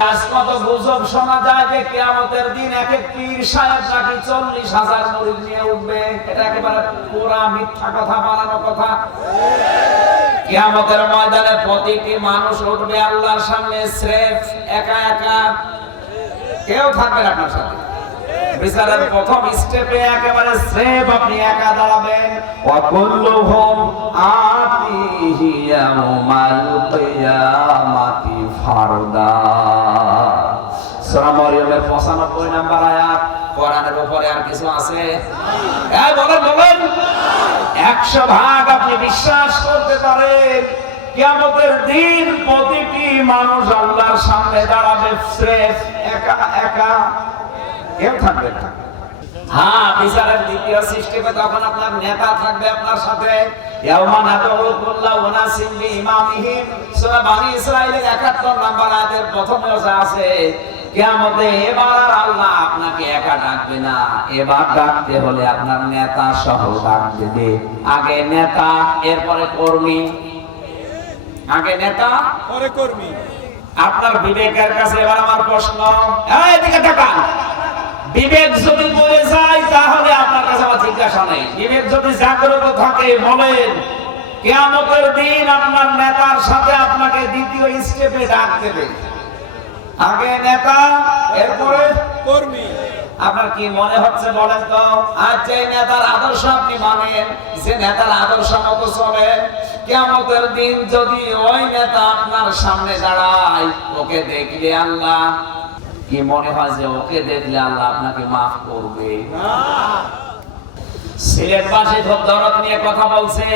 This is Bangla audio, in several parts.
কত গুজব শোনা যায় যে কিয়ামতের দিন এক এক পীর সাহেব নাকি 40,000 মুরিদ নিয়ে উঠবে। এটা একেবারে পুরা মিথ্যা কথা, বানানো কথা। কিয়ামতের ময়দানে প্রতিটি মানুষ উঠবে আল্লাহর সামনে স্রেফ একা একা, কেউ থাকবে না আপনার সাথে। বিচারের প্রথম স্টেপে একেবারে স্রেফ আপনি একা দাঁড়াবেন। ওয়া কুল্লুহুম আতিহি ইয়াউমাল কিয়ামাতি ফারদা। সূরা মারইয়ামের 95 নম্বর আয়াত। কোরআনের উপরে আর কিছু আছে? এই বলেন 100 ভাগ আপনি বিশ্বাস করতে পারেন কিয়ামতের দিন প্রতিটি মানুষ আল্লাহর সামনে দাঁড়াবে স্রেফ একা একা, কেউ থাকবে না। হ্যাঁ, বিচারের দ্বিতীয় সিস্টেমে তখন আপনার নেতা থাকবে আপনার সাথে। ইয়াউমা নাদউ কুল্লা উনাসিন বিইমামিহিম, সূরা বনী ইসরাঈলের 71 নম্বর আয়াতের প্রথমে আছে কিয়ামতে এবার আল্লাহ আপনাকে একা ডাকবে না, এবার ডাকতে হলে আপনার নেতা সহ ডাক দেবে। আগে নেতা, এরপরে কর্মী। আগে নেতা, পরে কর্মী। আপনার বিবেকের কাছে এবার আমার প্রশ্ন, এদিকে তাকান। বিবেক যদি বলে যায় তাহলে আপনার কাছে আমার জিজ্ঞাসা নেই। বিবেক যদি জাগ্রত থাকে বলেন কিয়ামতের দিন আপনার নেতার সাথে আপনাকে দ্বিতীয় স্টেপে ডাক দেবে। আগে নেতা, এরপরে কর্মী। আপনার কি মনে হচ্ছে বলেন তো? আচ্ছা, এই নেতার আদর্শ আপনি মানেন, যে নেতার আদর্শ মতো চলেন, কিয়ামতের দিন যদি ওই নেতা আপনার সামনে দাঁড়ায়, ওকে দেখলে আল্লাহ কি মনে হয় যে ওকে দেখলে আল্লাহ আপনাকে মাফ করবে? সিলেটবাসী খুব দরদ নিয়ে কথা বলছে।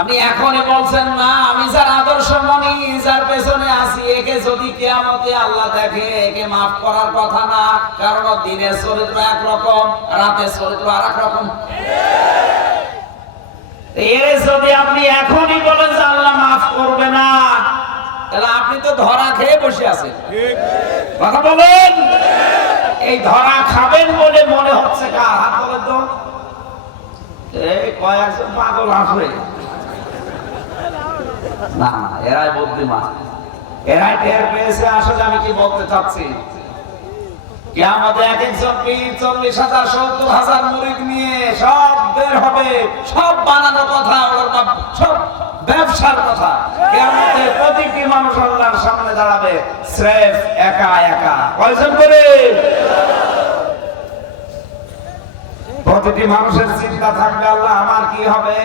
আপনি এখনই বলছেন না, আমি যার আদর্শ মানি, যার পেছনে আছি, একে যদি কিয়ামতে আল্লাহ দেখে একে মাফ করার কথা না। কারণ দিনের চরিত্র একরকম, রাতের চরিত্র আরেক রকম। এর যদি আপনি এখনই বলেন যে আল্লাহ মাফ করবে না, তাহলে আপনি তো ধরা খেয়ে বসে আছেন। কথা বলেন, এই ধরা খাবেন বলে মনে হচ্ছে কার? হাত বলেন তো। এই কয়েকজন পাগল আসবে না, এরাই বুদ্ধিমান, এরাই টের পেয়েছে আসলে আমি কি বলতে চাচ্ছি। কিয়ামতে এক একজন পীর 40,000 70,000 মুরিদ নিয়ে সব বের হবে, সব বানানো কথা, সব ব্যবসার কথা। কিয়ামতে প্রতিটি মানুষ আল্লাহর সামনে দাঁড়াবে স্রেফ একা একা। কয়জন করে? প্রতিটি মানুষের চিন্তা থাকবে আল্লাহ আমার কি হবে।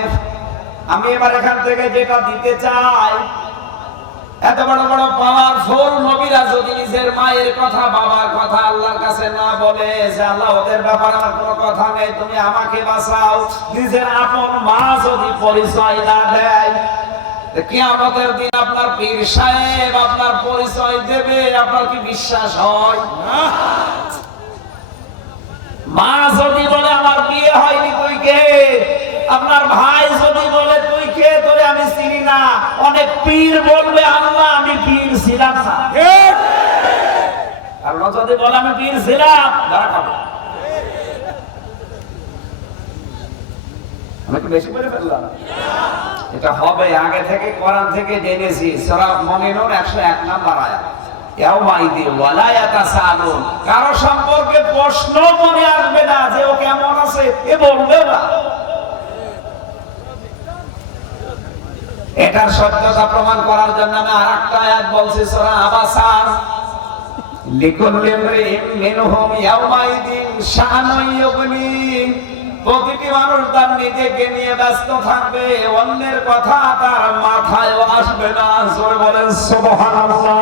আমি এবার এখান থেকে যেটা দিতে চাই, এত বড় বড় পাওয়ারফুল নবীরা যদি নিজের মায়ের কথা, বাবার কথা আল্লাহর কাছে না বলে যে আল্লাহ ওদের ব্যাপারে আমার কোনো কথা নেই, তুমি আমাকে বাঁচাও, নিজের আপন মা যদি পরিচয় না দেয়, কিয়ামতের দিন আপনার পীর সাহেব আপনার পরিচয় দেবে, আপনার কি বিশ্বাস হয়? মা যদি বলে আমার বিয়ে হয়নি, তুই কে? আপনার ভাই যদি বলে তুই কে, তোরে আমি চিনি না। অনেক পীর বলবে আল্লাহ আমি পীর ছিলাম না। আল্লাহ যদি বলে আমি পীর ছিলাম, ধরা খাবো। আমি কি বেশি বলে ফেললাম? এটা হবে আগে থেকে কোরআন থেকে জেনেছি। সূরা মুমিনুন 101 নম্বর আয়াত। ইয়াউমাইদি ওয়ালা ইয়াতাসালুন, কারো সম্পর্কে প্রশ্ন মনে আসবে না যে ও কেমন আছে, এ বলবে না। এটার সত্যতা প্রমাণ করার জন্য আমি আরেকটা আয়াত বলছি, সূরা আবাসা। লিকুল্লি ইমরিইন মিনহুম ইয়াউমাইদিন শাআনুন ইউগনি, প্রতিটি মানুষ তার নিজেকে নিয়ে ব্যস্ত থাকবে, অন্যের কথা তার মাথায়ও আসবে না। জোরে বলেন সুবহানাল্লাহ।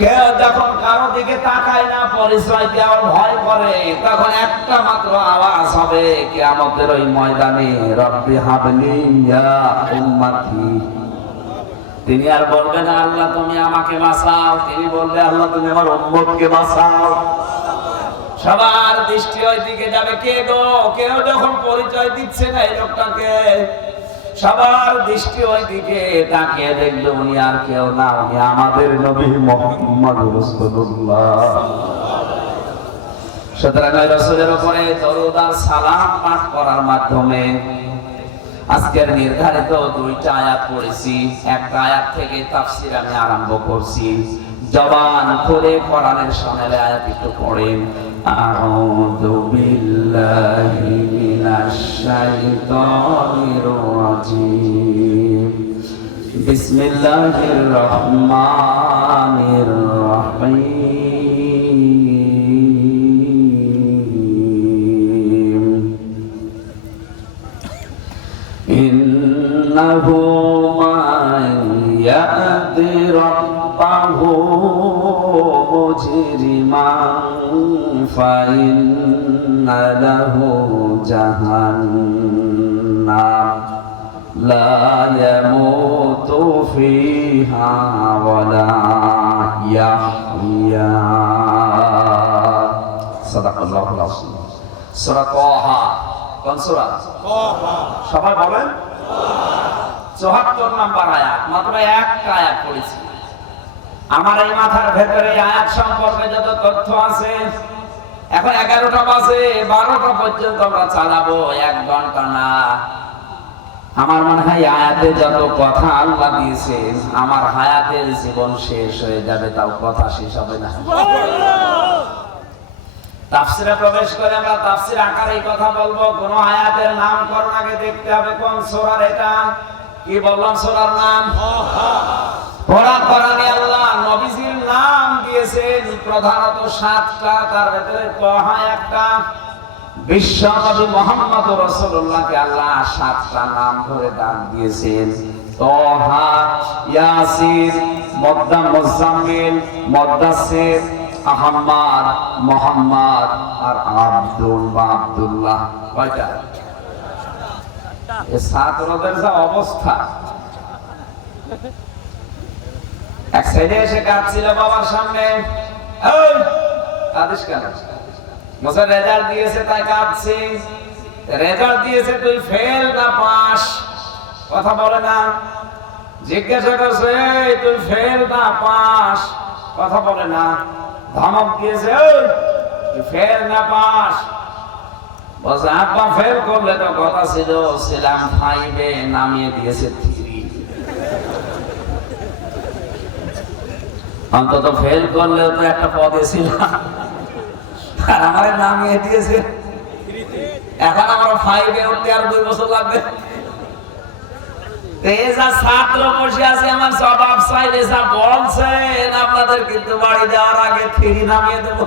কেউ যখন কারো দিকে তাকায় না, পরিচয় দেওয়ার ভয় করে, তখন একটা মাত্র আওয়াজ হবে কিয়ামতের ওই ময়দানে, রব্বি হাবলি ইয়া উম্মতি। তিনি আর বলবে না আল্লাহ তুমি আমাকে বাঁচাও, তিনি বলবে আল্লাহ তুমি আমার উম্মতকে বাঁচাও। সবার দৃষ্টি ওই দিকে যাবে। কে গো? কেউ যখন পরিচয় দিচ্ছে না এই লোকটাকে, সবার দৃষ্টি ওই দিকে তাকিয়ে দেখবে উনি আর কেউ না, উনি আমাদের নবী মুহাম্মদ রাসূলুল্লাহ। সুতরাং রাসূলের উপরে দরুদ আর সালাম পাঠ করার মাধ্যমে আজকের নির্ধারিত দুইটা আয়াত পড়েছি, একটা আয়াত থেকে তাফসীর আমি আরম্ভ করছি। জবান খুলে কোরআনের সামনে আয়াত একটু পড়েন। আউযু বিল্লাহি মিনাশ শাইতানির রাজীম। বিসমিল্লাহির রহমানির রহিম। ইন্নাহু মান ইয়াতি রাব্বাহু মুজরিমান ফাইন্না লাহু জাহান্নাম লা ইয়ামুতু ফিহা ওয়ালা ইয়াহইয়া। সাদাকাল্লাহুল আযীম। সূরা তাহা, কোন সূরা? তাহা। সবাই বলেন ৭৪ নম্বর আয়াত, মাত্র একটা আয়াত পড়েছি। আমার এই মাথার ভেতরে আয়াত সম্পর্কে যত তথ্য আছে, এখন 11টা বাজে, 12টা পর্যন্ত আমরা চালাবো, 1 ঘন্টা না। আমার মনে হয় আয়াতে যত কথা আল্লাহ দিয়েছেন, আমার হায়াতের জীবন শেষ হয়ে যাবে, তাও কথা শেষ হবে না। তাফসীরে প্রবেশ করে আমরা তাফসীর আকারে কথা বলবো। কোন আয়াতের নামকরণ আগে দেখতে হবে, কোন সূরার এটা। কি বললাম সূরার নাম? কোরআনে আল্লাহ নবীজির নাম দিয়েছেন প্রধানত 7টা, তার ভিতরে তাহা একটা। বিশ্বনবী মুহাম্মদ রাসূলুল্লাহকে আল্লাহ 7টা নাম ধরে ডাক দিয়েছেন। তাহা, ইয়াসিন, মুজাম্মিল, মুদাসসির, আহমদ, মুহাম্মদ আর আব্দুল বা আব্দুল্লাহ। কয়টা? এই 7 রোদের যা অবস্থা। এক ছেলে এসে কাঁদছিল বাবার সামনে। এই কাঁদিস কেন? বছর রেজাল্ট দিয়েছে তাই কাঁদছি। রেজাল্ট দিয়েছে তুই ফেল না পাস? কথা বলে না। জিজ্ঞাসা করছে তুই ফেল না পাস? কথা বলে না। ধমক দিয়েছে তুই ফেল না পাস? বলছে আব্বা ফেল করলে তো কথা ছিল, ছিলাম 5-এ, নামিয়ে দিয়েছে 3। অন্তত ফেল করলেও তো একটা পদে ছিলাম, আর আমার নামিয়ে দিয়েছে। এখন আমার 5-এ উঠতে আর 2 বছর লাগবে। ছাত্র বসে আছে, আমার জবাব চাইলে যা বলছেন আপনাদের কিন্তু বাড়ি দেওয়ার আগে 3 নামিয়ে দেবো।